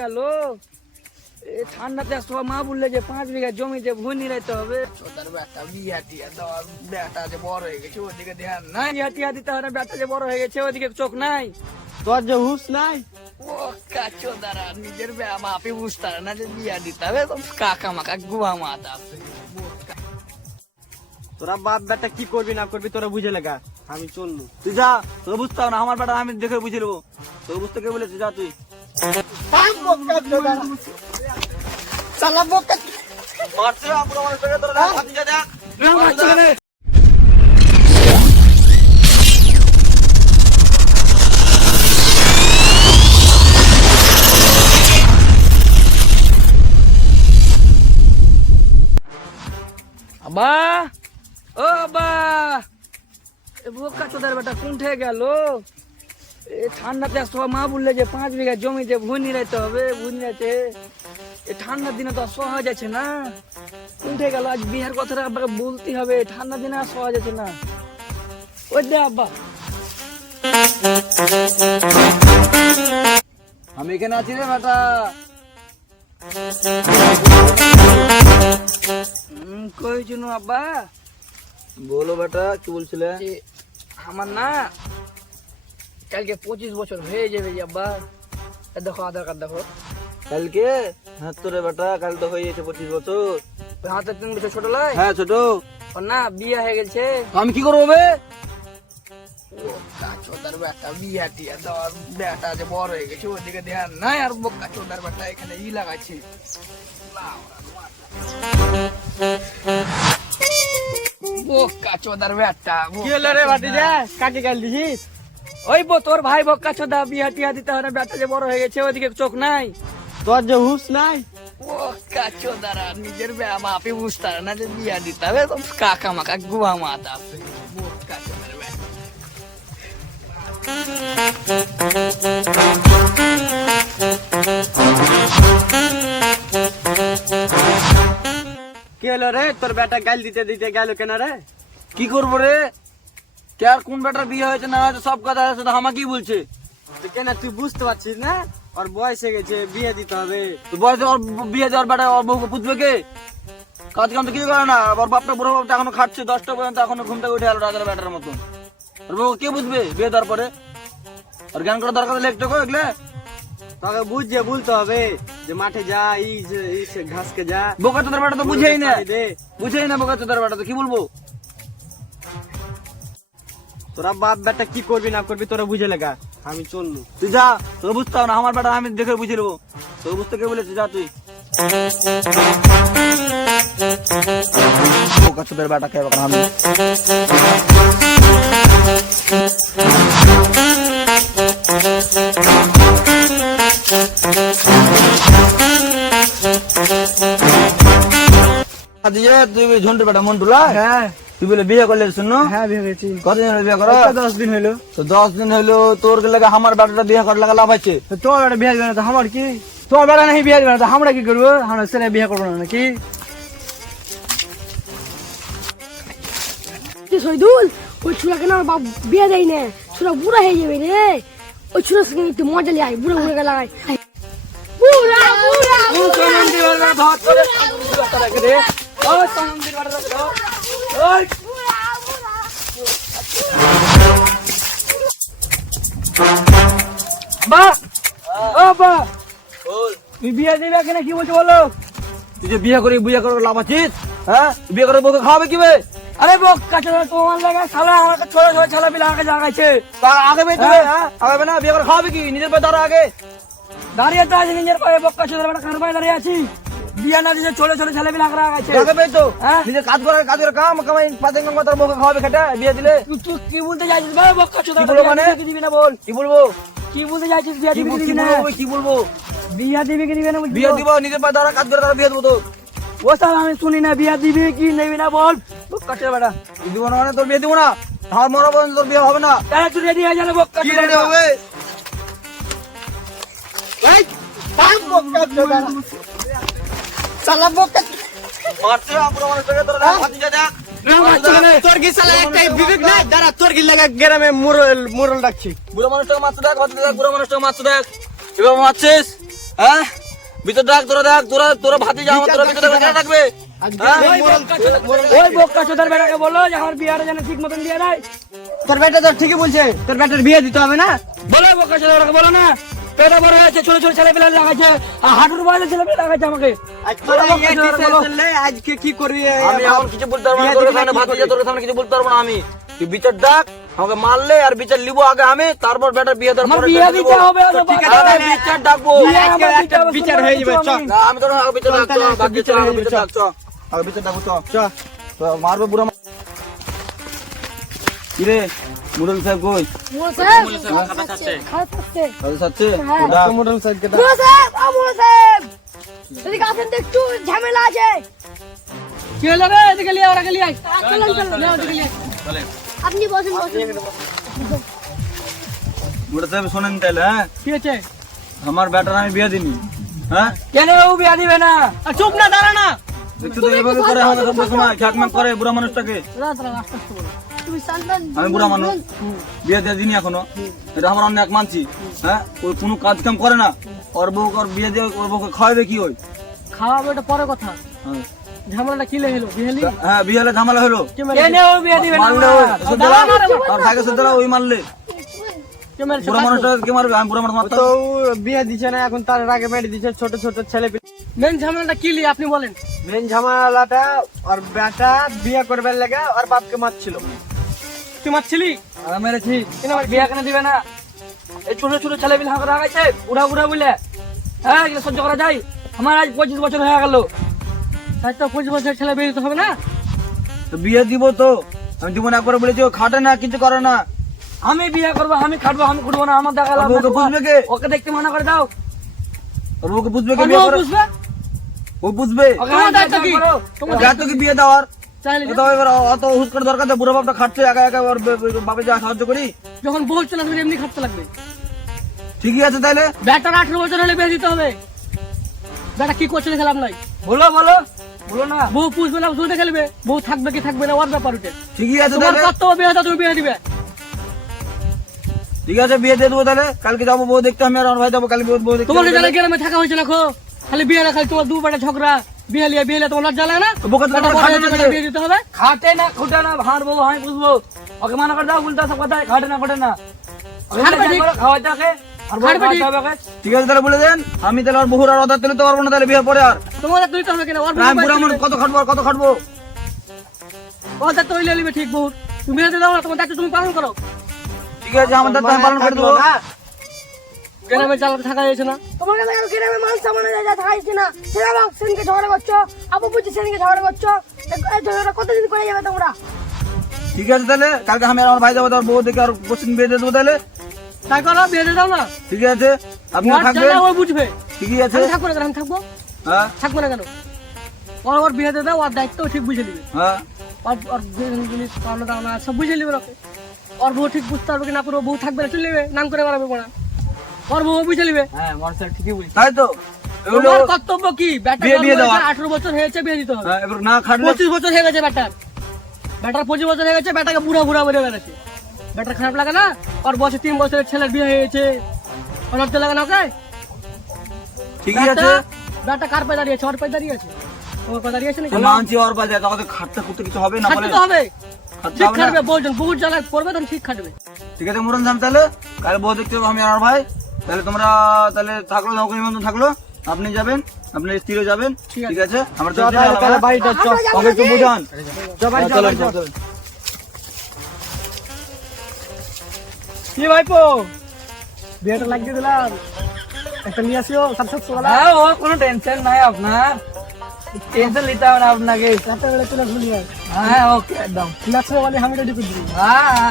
গেল। এই ঠান্ডাতে সব মা বললে যে 5 বিঘা জমিতে ভুঁই নিরাইতে হবে। ওদের বেটা বিয়া টিয়া দেওয়ার, বেটা যে বড় হয়ে গেছে ওদিকে ধ্যান নাই। বিয়া টিয়া দিতে হবে, বেটা যে বড় হয়ে গেছে ওদিকে চোখ নাই। তোর যে হুঁশ নাই। ও কাচো দ্বারা নিজের বাপে বুঝতে পারে না যে বিয়া দিতে হবে, কাকা মাকা গুয়া মাতা। তোরা বাপ বেটা কি করবি না করবি তোরা বুঝে লাগা, আমি চললু। তুই যা, তোকে বুঝতে হবে না, আমার বেটা আমি দেখে বুঝে নেবো। তোকে বুঝতে কে বলেছে? যা তুই। মারছে পুরো মানুষটাকে, তোরা হাতি যা দেখ। আবা, ও আবা, বোকা চোদার বেটা কুণ্ঠে গেল। এই ঠান্ডাতে সব মা বললে যে 5 বিঘা জমিতে ভুঁই নিরাইতে হবে। ভুঁই নিরাইতে এই ঠান্ডার দিনে তো সহজ আছে না, কুণ্ঠে গেল। আজ বিহার কথাটা আব্বাকে বলতে হবে, ঠান্ডার দিনে আর সহজ আছে না। ওই দে আব্বা, আমি এখানে আছি রে বেটা। কই জন্য আব্বা? বলো বেটা, কি বলছিলে? যে আমার না কালকে 25 বছর হয়ে যাবে যে আব্বা। এ দেখো আধার কার্ড দেখো। কালকে? হ্যাঁ তো রে বেটা, কাল তো হয়ে গেছে 25 বছর। ওই হাতে 3 বছর ছোট লাই। হ্যাঁ ছোট। ওর না বিয়ে হয়ে গেছে। আমি কি করবো বে? বোকা চোদার বেটা বিয়া টিয়া দেওয়ার, বেটা যে বড় হয়ে গেছে ওদিকে ধ্যান নাই। আর বোকা চোদার বেটা এখানে ই লাগাচ্ছে। বোকা চোদার বেটা কি হলো রে ভাতিজা, কাকে গাল দিছিস? ওই তোর ভাই বোকা চোদা বিয়া টিয়া দিতে হবে, বেটা যে বড় হয়ে গেছে ওদিকে চোখ নাই। তোর যে হুঁশ নাই। বোকা চোদারা নিজের বাপে বুঝতে পারে না যে বিয়া দিতে হবে, কাকা মাকা গুয়া মাতা। বোকা চোদার বেটা। কি হলো রে, তোর বেটা গাল দিতে দিতে গেল কেন রে? কি করবো রে? কে আর কোন বেটার বিয়ে হয়েছে না হয়েছে সব কথা আছে, আমাকেই বলছে। তুই কেন তুই বুঝতে পারছিস না? ওর বয়স হয়ে গেছে, বিয়ে দিতে হবে। তো বয়সে ওর বিয়ে দেওয়ার বেটা ওর বউকে পুষবে কে? কাজ কাম তো কিছু করে না। ওর বাপটা বুড়ো বাপটা এখনো খাচ্ছে, 10টা পর্যন্ত এখনো ঘুম থেকে উঠে এলো রাজার বেটার মতন। ওর বউকে কে বুঝবে বিয়ে দেওয়ার পরে? ওর জ্ঞান করার দরকার হলে একটু এগুলো তোকে বুঝিয়ে বলতে হবে যে মাঠে যা, ঘাসকে যা। বোকা চোদার বেটা তো বুঝেই না, দে। বুঝেই না বোকা চোদার বেটা, তো কি বলবো? তোরা বাপ বেটা কি করবি না করবি তোরা বুঝে লাগা, আমি চললু। তুই যা, তোকে বুঝতে হবে না, আমার বেটা আমি দেখে বুঝে নেবো। তোকে বুঝতে কে বলেছে? যা তুই। বোকা চোদার বেটা কে আমি? তুই ঝন্টুর বেটা মন্টুলা? হ্যাঁ তুই বলে বিয়ে করলে শুনো? হ্যাঁ ভেবেছি। কতদিন হলো বিয়ে করা? 10 দিন হইলো। তো 10 দিন হইলো, তোর লাগে আমার বেটাটা বিয়ে করার লাগা লাভ আছে? তোর বেটা বিয়ে দিবে না তো আমার কি? তোর বেটা নাকি বিয়ে দিবে না তো আমরা কি করবো? আমরা ছেলে বিয়ে করবো না নাকি? শহীদুল, ওই ছোড়াকে না বাপ বিয়ে দেয় না, ছোড়া বুড়া হয়ে যাবে রে। ওই ছোড়ার সঙ্গে একটু মজা লিয়ে আয়, বুড়া বুড়া লাগাই। বুড়া বুড়া তুই বিয়ে দিবি এখানে কি বলছো বলো? তুই যে বিয়ে করে লাভ আছিস? হ্যাঁ, বিয়ে করে বউকে খাওয়াবে কি বে? আরে বোকা চোদা তোমার লাগা শালা আমার ছোট ছোট ছেলে পিলা আমাকে জাগাইছে। তা আগে বেঁচে হ্যাঁ, আগে না বিয়ে করে খাওয়াবে কি? নিজের পায়ে দাঁড়া আগে। দাঁড়িয়ে তো আছি নিজের পায়ে, বোকা চোদা বেটা কার পায়ে দাঁড়িয়ে আছি? বিয়ে না দিয়েছে ছোট ছোট ছেলে পিলা আমাকে জাগাইছে। আগে পেয়েছো হ্যাঁ? নিজের কাজ করে কাম কামাই পাঁচেক নম্বর তোর বউকে খাওয়াবে খেটে বিয়ে দিলে? তুই কি বলতে চাইছিস ভাই? বোকা চোদা কি বলবো মানে? দিবি না বল? কি বলবো? কি বলতে চাইছিস? বিয়ে কি দিবি কি কি দিবি না? বলবো? কি বলবো? বিয়ে দিবি কি দিবি না? বিয়ে দিব, নিজের পায়ে দাঁড়া কাজ করে বিয়ে দেবো তো। ও শালা আমি শুনি না, বিয়ে দিবি কি নেবি না বল? বোকা চোদা বেটা। দিব না মানে তোর বিয়ে দিব না, আমার মরা পর্যন্ত তোর বিয়ে হবে না। তাহলে তুই রেডি হয়ে যাবে বোকা কি চোদা রেডি বেটা। হবে? শালা বোকা মারছে পুরো মানুষটাকে, তোর হাতি যা দেখ। তোর কি শালা একটাই বিবেক নাই? দাঁড়া, তোর কি লাগা গ্রামে মোরল ডাকছি। বুড়ো মানুষটাকে মারতে দেখ, হাতি দেখ, বুড়ো মানুষটাকে মারতে দেখ। এভাবে মারছিস? হ্যাঁ ভিতর ডাক, তোরা দেখ, তোরা ভাতি যা আমার, তোরা ভিতরে থাকবে। হ্যাঁ? ওই বোকা চোদার বেটাকে বলো যে আমার বিয়ারে যেন ঠিক মতন দিয়ে দেয়। তোর বেটা তো ঠিকই বলছে, তোর বেটার বিয়ে দিতে হবে না। বলো বোকা চোদার বেটাকে বলো না, পেটা বড় হয়েছে, ছোট ছোট ছেলে পেলে লাগাইছে, আর হাঁটুর বয়সে ছেলে পেলে লাগাইছে আমাকে। আজকে কি করবি? আমি এখন কিছু বলতে পারবো না, তোর সামনে ভাতি যা, তোর সামনে কিছু বলতে পারবো না আমি। তুই বিচার ডাক, আমাকে মারলে আর বিচার লিবো আগে আমি, তারপর বেটার বিয়ে দেওয়ার আমার পরে বিয়ে বিচার দিতে লিবো। হবে, ঠিক আছে, আমি বিচার ডাকবো। বিয়ে আমার দিতে হবে, বিচার হয়ে যাবে, চ। না, আমি তোর আগে বিচার ডাকবো, আগে বিচার ডাক, চ। আগে বিচার ডাকবো, চ। চ, মারবো বুড়া। কিরে মুরল সাহেব কই? মোড়ল সাহেব খারাপ থাকছে। কাজে যাচ্ছে? হ্যাঁ। ডাক। মোড়ল সাহেবকে ডাক। মোড়ল সাহেব, মোড়ল সাহেব, এদিকে আসেন তো, একটু ঝামেলা আছে। কি হলো রে? এদিকে লিয়ে ওরা লিয়ে আয়। চলেন চলেন, এদিকে নিয়ে আসেন। আপনি বসেন বসেন। মুরল সাহেব শোনেন তাহলে, হ্যাঁ কি হয়েছে? আমার বেটার আমি বিয়ে দিনি। হ্যাঁ কেন ও বিয়া দিবে না? আর চুপ না, দাঁড়া না। একটু তো এভাবে করে আমাদের সব সময় খ্যাকম্যাক করে বুড়া মানুষটাকে। রাত রাত আস্তে আস্তে বলো। তুমি শান্তন। আমি বুড়া মানুষ, বিয়ে দিয়ে দিনি এখনো, এটা আমার অনেক মানছি। হ্যাঁ ওই কোনো কাজ কাম করে না, ওর বউ ওর বিয়ে দিয়ে ওর বউকে খাওয়াবে কি ওই? খাওয়াবো এটা পরে কথা, হ্যাঁ। ঝামেলাটা কি হলো? বিহালি হ্যাঁ বিয়ে হলে ঝামেলা হলো, কেন ও বিয়া দিবে না? মারলে ওই সুদ্দলা, আর ভাইকে সুদ্দলা ওই মারলে। কে মেরেছে? বুড়া মানুষটা কে মারবে? আমি বুড়া মানুষ মারতাম? তো বিয়ে দিচ্ছে না এখন, তার আগে মেরে দিচ্ছে ছোট ছোট ছেলে। মেন ঝামেলাটা কি লি আপনি বলেন। মেন ঝামেলাটা ওর বেটা বিয়ে করবার লেগে ওর বাপকে মারছিল। তুই মারছিলি? আমি মেরেছি। কেন আমার বিয়া কেন দিবে না? এই ছোট ছোট ছেলে বিল হাঁকা রাখাইছে, বুড়া বুড়া বলে। হ্যাঁ এগুলো সহ্য করা যায়? আমার আজ 25 বছর হয়ে গেল, তাই তো 25 বছরের ছেলে বিয়ে দিতে হবে না? তো বিয়ে দিব তো, আমি দিব না একবার বলেছি, ও খাটে না, কিছু করে না। আমি বিয়ে করবো, আমি খাটবো, আমি করবো না, আমার দেখা লাভ ওর বউকে বুঝবে কে? ওকে দেখতে মানা করে দাও। ওর বউকে বুঝবে কে আর বিয়ে ও করে? বুঝবে? ও বুঝবে। ওকে আমার দায়িত্ব কি? তোমার যা তো কি বিয়ে দেওয়ার, চাইলে এটা এবার অত হুট করে দরকার নেই, বুড়া বাপটা খাটছে একা একা, ওর বাপে যা সাহায্য করি। যখন বউ চলে আসবে এমনি খাটতে লাগবে। ঠিকই আছে তাইলে। ব্যাটার 18 বছর হলে বিয়ে দিতে হবে। ব্যাটা কি করছে দেখে লাভ নাই। বলো বলো বলো না। বউ পুষবে না, শুধু খেলবে, বউ থাকবে কি থাকবে না ওর ব্যাপার ওটা। ঠিকই আছে তোমার তাহলে, কর্তব্য বিয়ে হতো, তুমি বিয়ে দিবে। ঠিক আছে বিয়ে দিয়ে দেবো তাহলে। কালকে যাবো বউ দেখতে, আমি আর আমার ভাই যাবো কালকে বউ দেখতে। তোমাকে জানা গ্রামে থাকা হয়েছে না খো, খালি বিয়ে না, খালি তোমার দু বেটা ঝগড়া, বিয়ে লিয়ে তোমার লজ্জা লাগে না? বোকা তো বেটা তোমার বড় খাটে হয়েছে, না বেটা বিয়ে দিতে হবে। খাটে না খুঁটে না, ভাঁড় বউ আমি বুঝবো। ওকে মানা করে দাও, উল্টা সব কথা, খাটে না খুঁটে না। খাটবে ঠিক। খাওয়াইতে থাকে আর বউ খাটবে ঠিক। খাওয়াইতে হবে ওকে। ঠিক আছে তাহলে বলে দেন, আমি তাহলে আর বহুর আর অর্ডার তুলতে পারবো না তাহলে বিয়ের পরে আর। তোমাদের দুইটা হবে কিনা? ওর না, আমি বুড়া মানুষ, কত খাটবো আর কত খাটবো? ওটা তৈরি লিবে ঠিক বউ। তুমি বিয়ে দাও না, তোমার দায়িত্ব তুমি পালন করো। ঠিক আছে আমাদের টাইম পালন করে দেবো। গ্রামে চালাতে থাকা হয়েছে না? তোমার কাছে কেন গ্রামে মানুষ সামনে যা থাকাইছে না? সেটা বাপ সেদিনকে ঝগড়া করছো, আপু বুঝছি সেদিনকে ঝগড়া করছো। এই ঝগড়া কতদিন করে যাবে তোমরা? ঠিক আছে তাহলে কালকে আমি আর আমার ভাই যাবো, তার বউ দেখে আর কোশ্চিন বিয়ে দিয়ে দেবো তাহলে। তাই করো, বিয়ে দিয়ে দাও না। ঠিক আছে আপনি ওর থাকবেন। জানা ও বুঝবে। ঠিকই আছে। আমি থাকবো না কেন? আমি থাকবো, হ্যাঁ থাকবো না কেন? ওর বিয়ে দিয়ে দাও, ওর দায়িত্ব ঠিক বুঝে নিবে। হ্যাঁ ওর জিনিস পাওনা দাওনা সব বুঝে নিবে ওকে। ওর বউ ঠিক বুঝতে পারবে কি না, পুরো বউ থাকবে না, চলে নেবে, নাম করে বেড়াবে পড়া। ওর বউ বুঝে নিবে। হ্যাঁ মানুষের ঠিকই বুঝি। তাই তো এগুলো তোমার কর্তব্য কি? বিয়ে দেওয়া। 18 বছর হয়েছে, বিয়ে দিতে হবে। হ্যাঁ, এবার না খাটলে 25 বছর হয়ে গেছে ব্যাটার। ব্যাটার 25 বছর হয়ে গেছে, ব্যাটাকে বুড়া বুড়া বলে বেড়াচ্ছে। ব্যাটার খারাপ লাগে না? ওর বয়সে 3 বছরের ছেলের বিয়ে হয়েছে, ওর লজ্জা লাগে না ওকে? ঠিকই আছে। ব্যাটা কার পায়ে দাঁড়িয়েছে? ওর পায়ে দাঁড়িয়েছে? ওর পায়ে দাঁড়িয়েছে নাকি? মানছি ওর বাজে, তাহলে খাটতে খুঁটতে কিছু হবে না বলে। খাটতে তো হবে, খাটতে ঠিক হবে না। খাটবে। বলছেন বহুত জ্বালায় পড়বে, তখন ঠিক খাটবে। ঠিক আছে মুরন জান, তাহলে কাল বউ দেখতে হবে আমি আর আমার ভাই। তাহলে তোমরা তাহলে থাকলো, নৌকা নিমন্ত্রণ থাকলো, আপনি যাবেন, আপনি স্ত্রীও যাবেন। ঠিক আছে। ঠিক আছে আমরা চ তাহলে বাড়িটা চ। ওকে একটু বুঝান। চলো কি ভাইপো, বিয়েটা লাগিয়ে দিলাম, একটা নিয়ে আসিও 700 হ্যাঁ ও কোনো টেনশন নাই আপনার, টেনশন নিতে হবে না আপনাকে। রাতে বেলা চলে আসবো নিয়ে। হ্যাঁ ওকে একদম। নাচে वाले हम रेडी कर दिए। হ্যাঁ